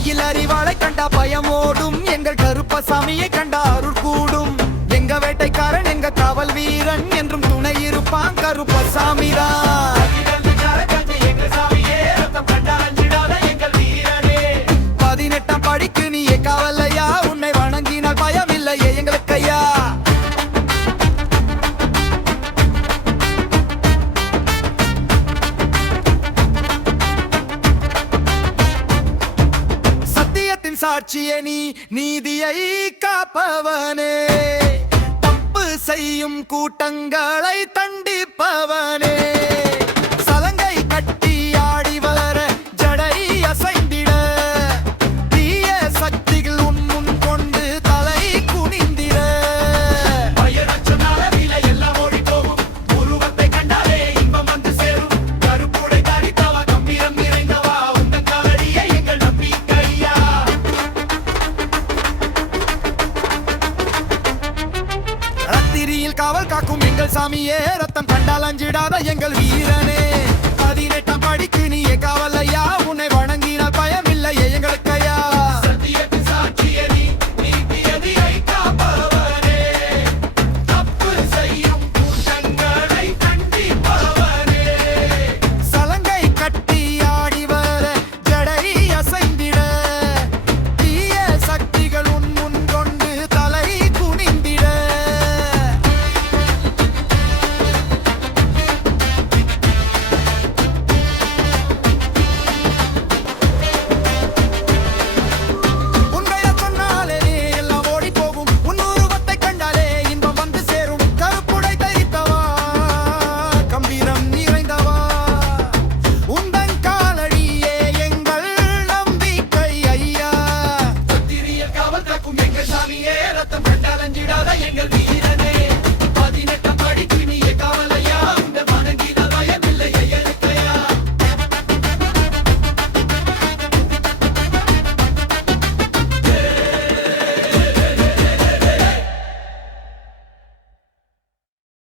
கையில் அறிவாளை கண்டா பயமோடும், எங்கள் கருப்பசாமியை கண்டா அருள் கூடும். எங்க வேட்டைக்காரன் எங்க காவல் வீரன் என்றும் துணை இருப்பான் கருப்பசாமிதான். 18ஆம் படிக்கு நீயே காவலையா, உன்னை வணங்கினால் பயமில்லையே எங்களுக்கு ஐயா. சத்தியத்தின் சாட்சியே நீ, நீதியை காப்பவனே, தப்பு செய்யும் கூட்டங்களை தண்டிப்பவனே. சலங்கை கட்டி ஆடி வர ஜடை அசைந்திட, தீய சக்திகள் உன் முன் கொண்டு தலை குனிந்திட. எல்லாம் ஓடி போகும், உருவத்தை கண்டாலே இன்பம் வந்து சேரும். கருப்புடை தரித்தவா, கம்பீரம் நிறைந்தவா, உந்த காலடியை எங்கள் நம்பிக்கையா. ராத்திரியில் காவல் காக்கும் எங்கள் சாமியே, ரத்தம் கண்டால் அஞ்சிடாத எங்கள் வீர